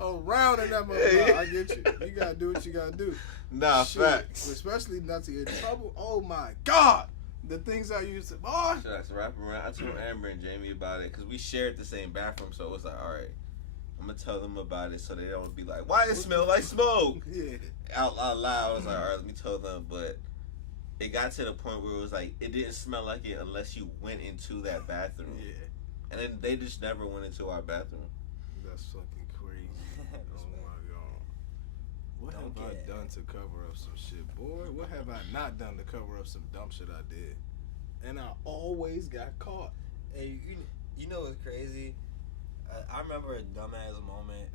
Around in that motherfucker. I get you. You gotta do what you gotta do. Nah, Shit. facts. Especially not to get in trouble. Oh my god. The things I used to, boy. Shucks, wrap around. I told Amber and Jamie about it because we shared the same bathroom, so it was like, all right, I'm gonna tell them about it so they don't be like, why it smell like smoke? Yeah. Out loud. I was like, all right, let me tell them. But it got to the point where it was like, it didn't smell like it unless you went into that bathroom. Yeah. And then they just never went into our bathroom. That's fucking crazy. Oh my god. What Don't have I get- done to cover up some shit, boy? What have I not done to cover up some dumb shit I did? And I always got caught. Hey, you know what's crazy? I remember a dumbass moment.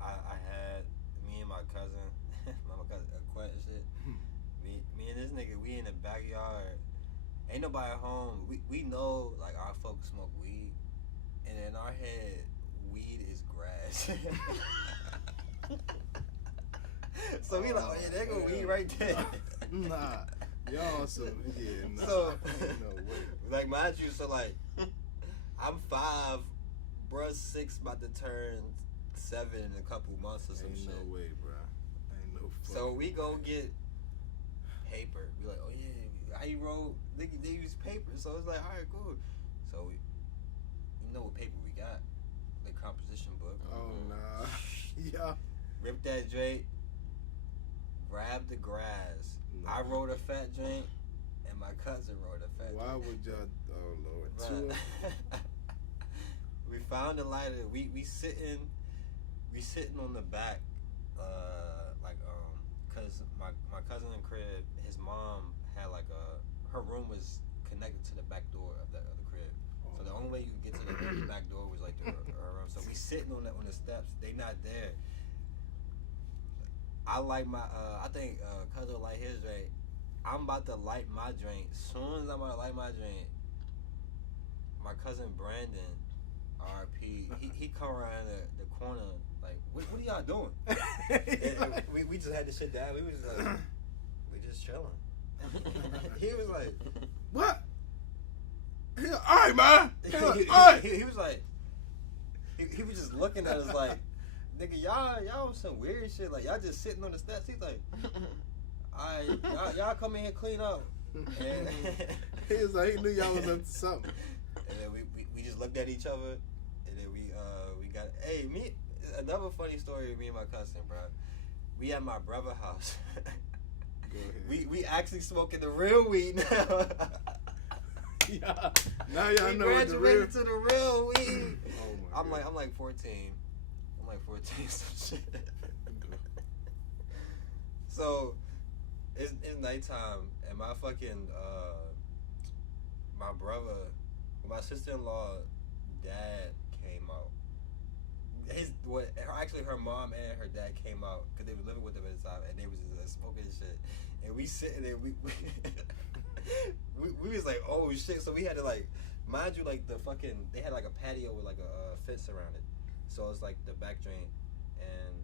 I had me and my cousin, Quet and shit. Me and this nigga, we in the backyard. Ain't nobody home. We know like our folks smoke weed, and in our head, weed is grass. So we like, oh yeah, there go weed right there. Nah. Y'all some, yeah, nah. So, no way. like, mind you, so, like, I'm 5, bruh 6, about to turn 7 in a couple months or some Ain't shit. no way, bro. Ain't no fucking So we go way. get paper. We like, oh yeah, how you roll? They use paper. So it's like, all right, cool. So you know what paper we got? The composition book. Oh, nah. Yeah. Rip that joint. Grab the grass. No. I wrote a fat joint, and my cousin wrote a fat Why joint. would y'all, oh, Lord. Bruh. Two We found a lighter. We sitting on the back, cause my cousin in crib, his mom had like her room was connected to the back door of the crib. So the only way you could get to the back door was like her room. So we sitting on the steps. They not there. I like my I think cousin like his drink. I'm about to light my drink. Soon as I'm about to light my drink, my cousin Brandon, RP, he come around the corner like, what are y'all doing? And we just had to sit down. We was like, we just chilling. He was like, What? He like, all right, man. He like, all right. he was like, he was just looking at us like, nigga, y'all some weird shit. Like, y'all just sitting on the steps. He's like, alright, y'all come in here clean up. And He was like, he knew y'all was up to something. and then we just looked at each other, and then we got, hey, me, another funny story of me and my cousin, bro. We at my brother's house. Go ahead. we actually smoking the real weed now. Yeah. Now y'all we know what the real. graduated to the real weed. Oh my I'm like 14. I'm like 14 some shit. So it's nighttime, and my fucking my brother, my sister-in-law dad came out. Actually her mom and her dad came out because they were living with them at the time, and they was just smoking and shit. And we sitting there, we was like, oh shit. So we had to like, mind you, like the fucking, they had like a patio with like a fence around it. So it's like the back drain, and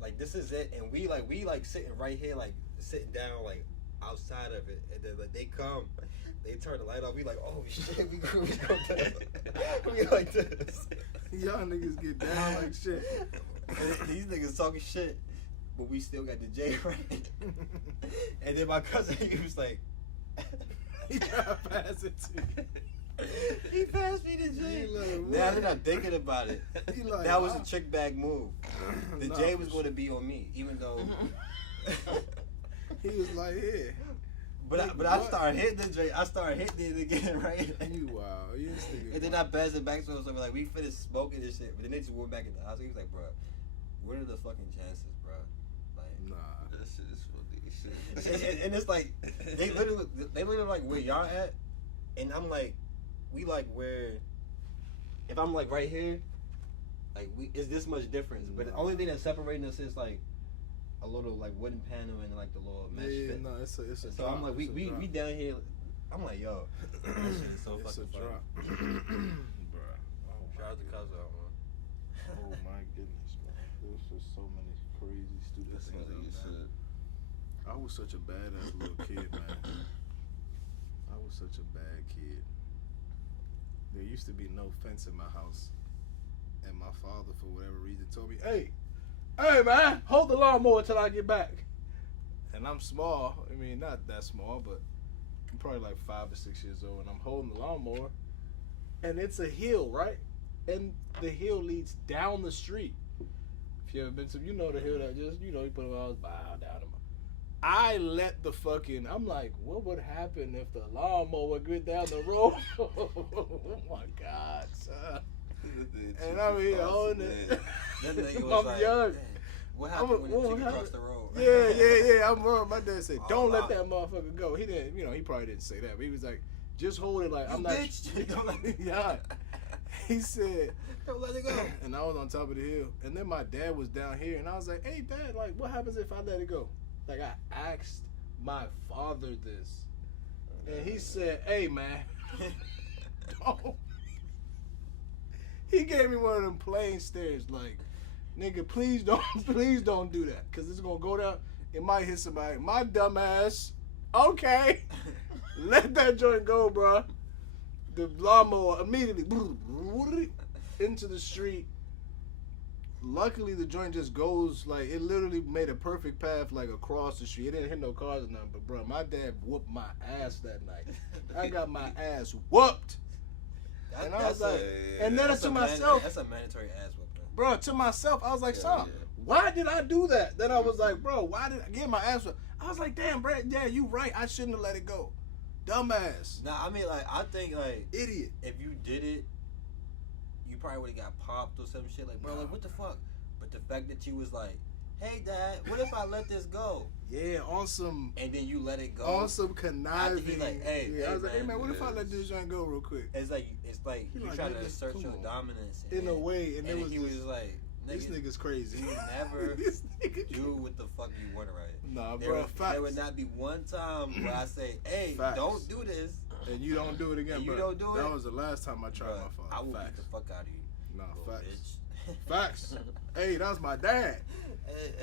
like this is it, and we like sitting right here, like sitting down like outside of it, and then like they come they turn the light off. We like, oh shit, we go down. We like this. Y'all niggas get down like shit. And these niggas talking shit, but we still got the J right. And then my cousin, he was like, he tried to pass it to you. He passed me the J. Like, now that I'm thinking about it, like, that was a trick bag move. The Nah, J was going to be on me, even though. He was like, yeah. But I started hitting the J. I started hitting it again, right? You wow. You And then I passed it back to him. So like, we finished smoking this shit. But then they just went back in the house. He was like, bro, what are the fucking chances, bro? Like, nah. That shit is funny. and it's like, they literally like where y'all at. And I'm like, we like where, if I'm like right here, like it's this much difference. But the only thing that's separating us is like a little like wooden panel and like the little mesh fit. No, it's a So drop. I'm like, we down here. I'm like, yo, that shit is so It's a fucking funny. drop. Bruh. Oh, Shout out to Cuzzo, man. oh my goodness, man. There's just so many crazy, stupid That's things funny out as there. shit. I was such a badass little kid, man. I was such a bad kid. There used to be no fence in my house. And my father, for whatever reason, told me, hey, man, hold the lawnmower till I get back. And I'm small. I mean, not that small, but I'm probably like 5 or 6 years old. And I'm holding the lawnmower. And it's a hill, right? And the hill leads down the street. If you ever been to, you know the hill that just, you put a house bow down. I let the fucking, I'm like, what would happen if the lawnmower went down the road? Oh my God, son. And I'm here holding it. That nigga was I'm like, young. "Hey, what happened when you took across the road?" Yeah. I'm wrong. My dad said, Oh, don't let wow. that motherfucker go. He didn't, he probably didn't say that, but he was like, just hold it like, You I'm not. bitch. Don't let it- Yeah. He said, Don't let it go. and I was on top of the hill. And then my dad was down here, and I was like, hey, Dad, like, what happens if I let it go? Like, I asked my father this. And he said, hey, man, don't. He gave me one of them plain stares, like, nigga, please don't do that. Because it's going to go down. It might hit somebody. My dumb ass, okay, let that joint go, bro. The lawnmower immediately into the street. Luckily, the joint just goes, like, it literally made a perfect path, like, across the street. It didn't hit no cars or nothing, but, bro, my dad whooped my ass that night. I got my ass whooped. And I was like, and then to myself, that's a mandatory ass whooping. bro, to myself, I was like, son, Yeah. why did I do that? Then I was like, bro, why did I get my ass whooped? I was like, damn, bro, yeah, you right. I shouldn't have let it go. Dumbass. Nah, I mean, like, I think, like, Idiot. if you did it, you probably would have got popped or some shit. Like, bro, like, what the fuck? But the fact that you was like, hey, Dad, what if I let this go? Yeah, on some And then you let it go. on some conniving. After he like, hey, yeah, I was like, hey, man, man, what if I let yes. this joint go real quick? It's like He you like, trying to nigga, assert come your on. dominance. In a way, and and it was he just, was like, this nigga, nigga's crazy. you never This nigga do what the fuck you want to write. Nah, There bro, would, facts. there would not be one time where I say, hey, Facts. don't do this. And you don't do it again, And you bro. don't do That it? was the last time I tried Bruh, my father. I will beat Facts. the fuck out of you. Nah, little facts. bitch. Facts. Hey, that was my dad.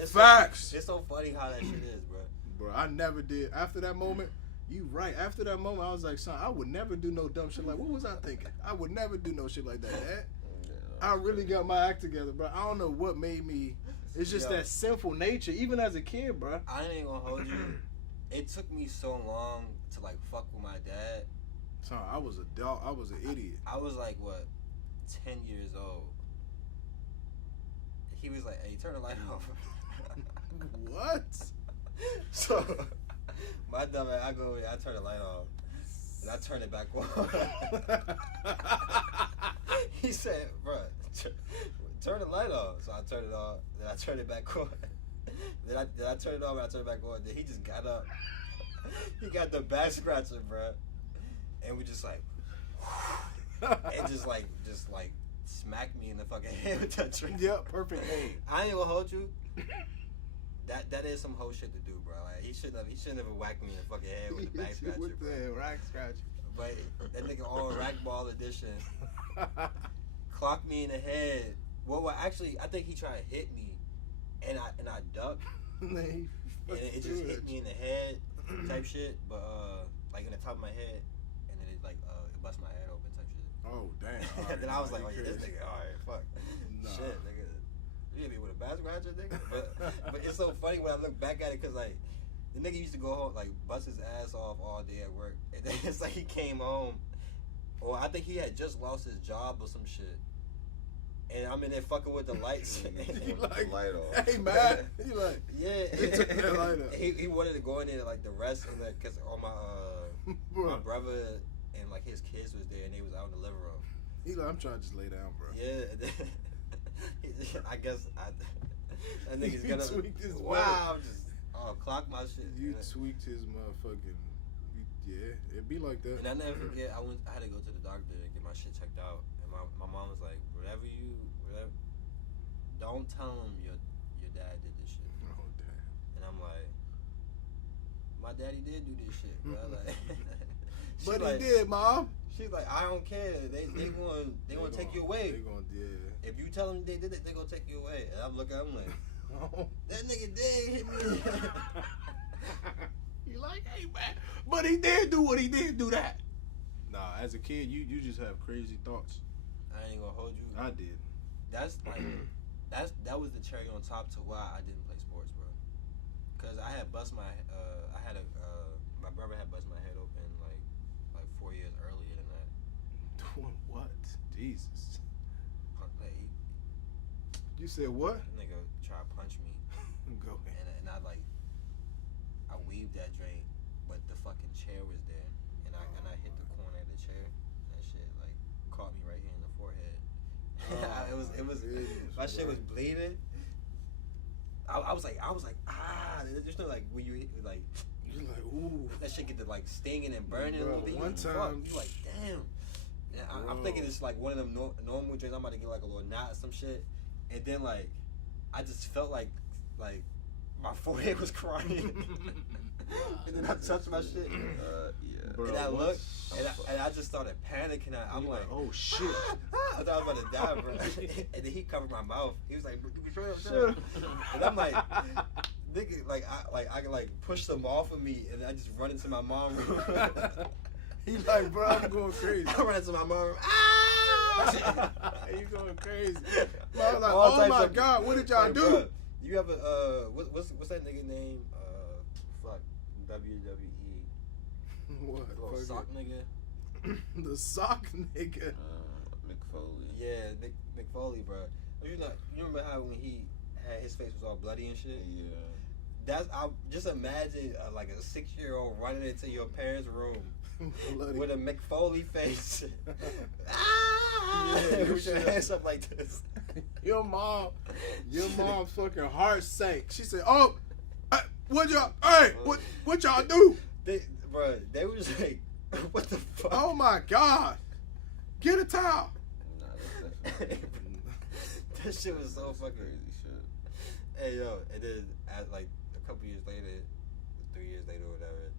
It's Facts. So, it's so funny how that shit is, bro. Bro, I never did. After that moment, you right. After that moment, I was like, son, I would never do no dumb shit like, what was I thinking? I would never do no shit like that, Dad. I really got my act together, bro. I don't know what made me. It's just Yo. that sinful nature, even as a kid, bro. I ain't gonna hold you. It took me so long to like fuck with my dad. Son, I was a dog. I was an idiot. I was like, what, 10 years old. He was like, hey, turn the light off. What? So, my dumb ass, I go over there, I turn the light off. And I turn it back on. He said, bro, turn the light off. So I turned it off. Then I turned it back on. Then I turned it off and I turned it back on. Then he just got up. He got the back scratcher, bro. And we just like, and just like smacked me in the fucking head with that drink. Yep, perfect. Hey, I ain't gonna hold you. That is some hoe shit to do, bro. Like he shouldn't have whacked me in the fucking head with the back scratcher, with bro. the rack scratcher. But that nigga on Rackball edition clocked me in the head. Well, actually, I think he tried to hit me, and I ducked, and it just hit me in the head, type shit. But like in the top of my head, bust my head open type shit. Oh damn! And then I was like, oh yeah, this nigga, all right, fuck, Nah. shit, nigga. You hit me with a basketball hatchet, nigga. But it's so funny when I look back at it, cause like the nigga used to go home, like bust his ass off all day at work, and then it's like he came home, or I think he had just lost his job or some shit. And I'm in there fucking with the lights. He like, the light off. hey man, he like, yeah, he took that light off. he wanted to go in there like the rest, and like, cause all my Bro. brother and like his kids was there, and they was out in the living room. He like, I'm trying to just lay down, bro. Yeah, and then, I guess that nigga's You gonna. tweaked his Wow, just clock my shit. You and, tweaked his motherfucking. Yeah, it'd be like that. and I never forget. I had to go to the doctor and get my shit checked out, and my mom was like, whatever, don't tell him your dad did this shit. Oh damn. And I'm like, my daddy did do this shit, bro. Like, she But like, he did, mom. She's like, I don't care. They gonna take you away. They gonna, yeah. If you tell them they did it, they gonna take you away. And I'm looking, I'm like, Oh. that nigga did hit me. You like, hey man, but he did do what he did do that. Nah, as a kid, you just have crazy thoughts. I ain't gonna hold you. I did. That's like, that was the cherry on top to why I didn't play sports, bro. Cause I had bust my, my brother had bust my head open like 4 years earlier than that. Doing what? Jesus. Like, You said what? nigga try to punch me, Go ahead. and I weaved that drain, but the fucking chair was there, and I hit the corner of the chair. That shit like caught me right here in the forehead. It was my shit was bleeding. I was like there's no like when you like You're like, ooh. that shit get to like stinging and burning a Bro, little bit. one time- you like damn. And I'm Bro. thinking it's like one of them normal drains. I'm about to get like a little knot or some shit, and then like I just felt like my forehead was crying. And then I touched my shit. Yeah. Bro, and I what? looked, and I just started panicking. I'm You're like, oh shit. I thought I was about to die, bro. And then he covered my mouth. He was like, shut up. Shut up. And I'm like, nigga, I can push them off of me, and I just run into my mom's room. He like, bro, I'm going crazy. I run into my mom room. Ah! You going crazy. Mom like, All oh types my of- God, what did y'all Hey, do? bruh, you ever what's that nigga name? Fuck, WWE. What? Little Fuck sock nigga. it. The sock nigga. McFoley. Yeah, Mick Foley, bro. You remember how when he had his face was all bloody and shit? Yeah. I just imagine like a 6-year-old running into your parents' room Bloody. with a Mick Foley face. Ah! Yeah, With your hands up like this. Your mom's fucking heart sank. She said, "Oh, what y'all? Hey, what y'all do? They was like, what the fuck? Oh my God, get a towel." Nah, that's definitely That shit was so that's fucking. crazy shit. Hey yo, and then like a couple years later, 3 years later, or whatever,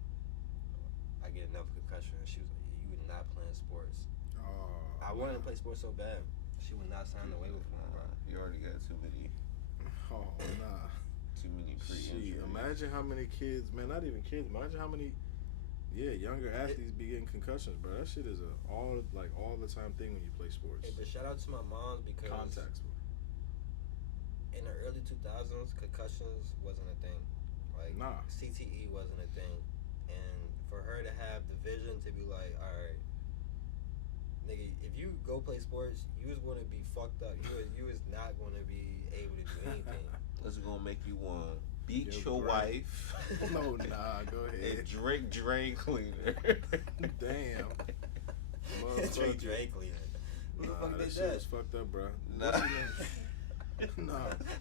I get another concussion. And she was like, "You were not playing sports." Oh, I wanted to play sports so bad. She would not sign away with me, bro. You already got too many nah. Shit, pre-injuries. imagine how many kids, man, not even kids. Imagine how many, younger athletes be getting concussions, bro. That shit is all the time thing when you play sports. Hey, but shout out to my mom because Contact sport. in the early 2000s, concussions wasn't a thing. Like Nah. CTE wasn't a thing, and for her to have the vision to be like, all right, nigga, if you go play sports, you was going to be fucked up. You was not going to be able to do anything. That's gonna make you want to beat Your your brain. wife. No, nah, go ahead. And drink drain cleaner. Damn. Drink Drake cleaner. Who the Nah, fuck that did shit that? was fucked up, bro. Nah. Nah.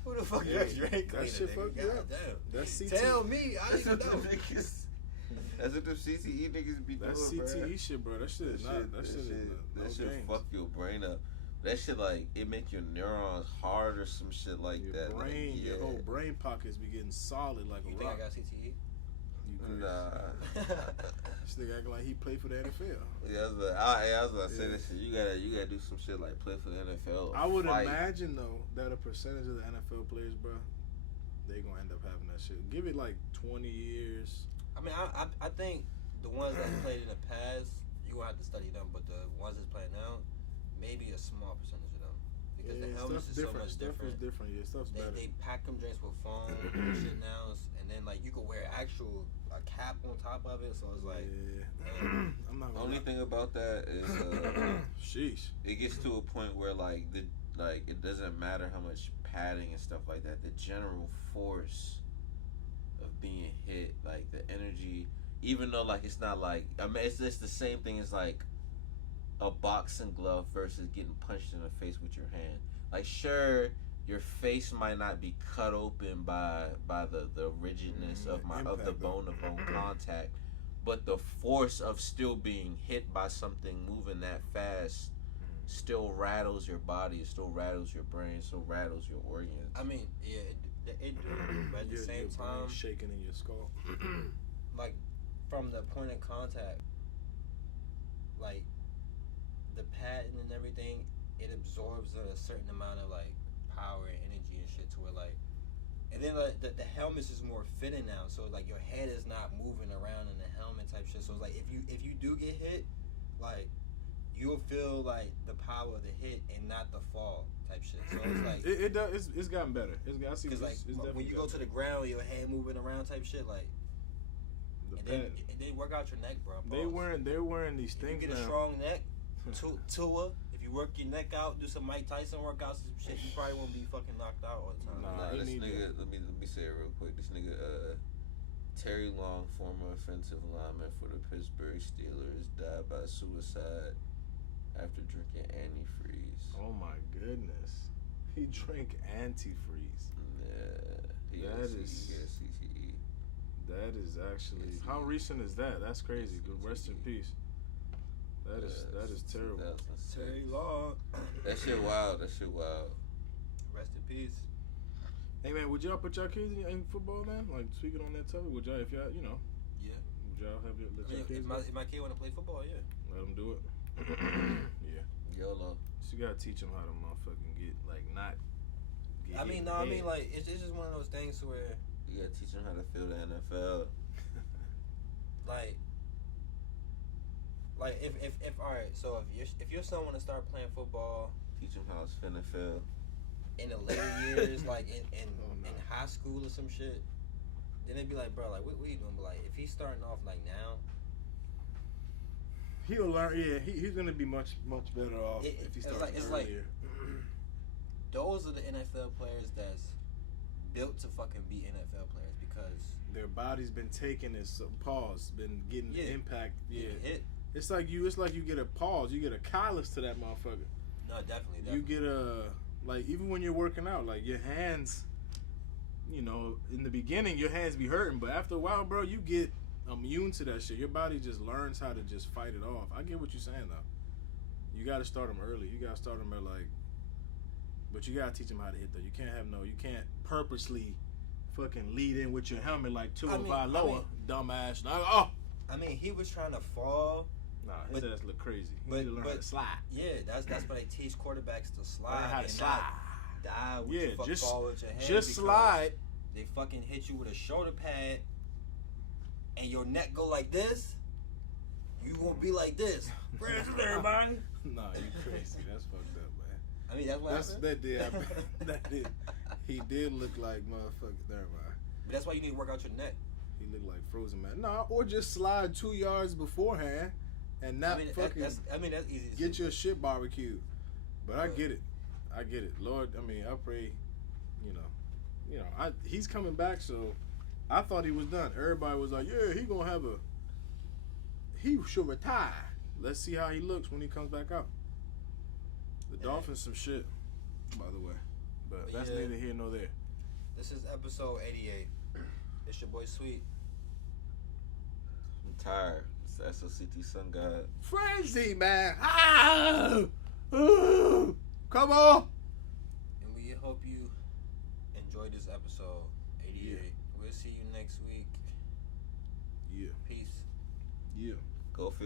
Who the fuck Hey, drinks Drake that cleaner? shit nigga? fucked you God up. damn. That's CTE. Tell me, I didn't even know. That's what the CTE niggas be That's doing, CTE bruh. shit, bro. That shit is not. That shit is no that shit games. fuck your brain up. That shit like it make your neurons hard or some shit like Your that. brain, like, your whole brain pockets be getting solid like You a think rock. I got CTE? You crazy. Nah. This nigga acting like he played for the NFL. Yeah, I was about to say Yeah. that shit. You gotta do some shit like play for the NFL. Or I would fight. imagine though that a percentage of the NFL players, bro, they gonna end up having that shit. Give it like 20 years. I mean, I think the ones that played in the past you gonna have to study them. But the ones that's playing now, maybe a small percentage of them, because the helmets is so much Stuff is different. Yeah, stuff's better. They pack them drinks with foam and shit now, and then like you can wear actual a cap on top of it. So it's like, I'm not. The only thing about that is, sheesh. It gets to a point where like it doesn't matter how much padding and stuff like that. The general force of being hit, like the energy, even though like it's not like, I mean, it's just the same thing as like a boxing glove versus getting punched in the face with your hand. Like, sure, your face might not be cut open by the rigidness of the bone to bone contact, but the force of still being hit by something moving that fast still rattles your body, it still rattles your brain, it still rattles your organs. I mean, yeah, it do, but at the same time, shaking in your skull. like from the point of contact, like the padding and everything, it absorbs a certain amount of like power and energy and shit to it, like, and then like the helmet is more fitting now, so like your head is not moving around in the helmet type shit. So it's like if you do get hit, like you'll feel like the power of the hit and not the fall type shit. So it's like it's gotten better. I see, because like when you go to the ground, your head moving around type shit, like. And then work out your neck, bro. They're wearing these things. You get a strong neck, Tua. If you work your neck out, do some Mike Tyson workouts, some shit, you probably won't be fucking knocked out all the time. Nah, this nigga. Let me say it real quick. This nigga, Terry Long, former offensive lineman for the Pittsburgh Steelers, died by suicide after drinking antifreeze. Oh my goodness, he drank antifreeze. Yeah, That is actually, how recent is that? That's crazy. Good, rest in peace. That is terrible. Terry Long. That shit wild. Rest in peace. Hey man, would y'all put your kids in football, man? Like, speaking on that topic, would y'all, if y'all, Yeah. Would y'all have your kids? If my kid want to play football, yeah. Let them do it. Yeah. YOLO. So you gotta teach them how to motherfucking get, like, not. Get I mean, like it's just one of those things where. You gotta teach them how to feel the NFL. Like if all right, so if your son want to start playing football, teach him how it's finna feel in the later years, like in high school or some shit, then they'd be like, bro, like what you doing? But like if he's starting off like now, he'll learn. Yeah, he's gonna be much better off if he starts earlier. Like, those are the NFL players that's built to fucking be NFL players because their body's been taking this pause, been getting impact. Yeah, hit. It's like you get a pause, you get a callus to that motherfucker. No, definitely. You get like even when you're working out, like your hands, in the beginning your hands be hurting, but after a while, bro, you get immune to that shit. Your body just learns how to just fight it off. I get what you're saying though. You got to start them early. You got to start them at like. But you gotta teach them how to hit though. You can't purposely fucking lead in with your helmet like 205 lower, dumbass. I mean, he was trying to fall. Nah, his ass look crazy. He need to learn how to slide. Yeah, that's why they teach quarterbacks to slide. Learn how to slide. Die with your fall with your head. Just slide. They fucking hit you with a shoulder pad, and your neck go like this. You won't be like this. Everybody. Nah, you crazy. That's fucked up. I mean, that's what happened. That did happen. That did. He did look like motherfucker. Never mind. But that's why you need to work out your neck. He looked like Frozen Man. Nah, or just slide 2 yards beforehand and not fucking. That's easy. Get your shit barbecued. But I get it. Lord, I mean, I pray. He's coming back, so I thought he was done. Everybody was like, yeah, he should retire. Let's see how he looks when he comes back out. The Dolphins some shit, by the way. But that's neither here nor there. This is episode 88. It's your boy Sweet. I'm tired. It's the Slct Sun God. Frenzy, man. Come on. And we hope you enjoyed this episode 88. Yeah. We'll see you next week. Yeah. Peace. Yeah. Go for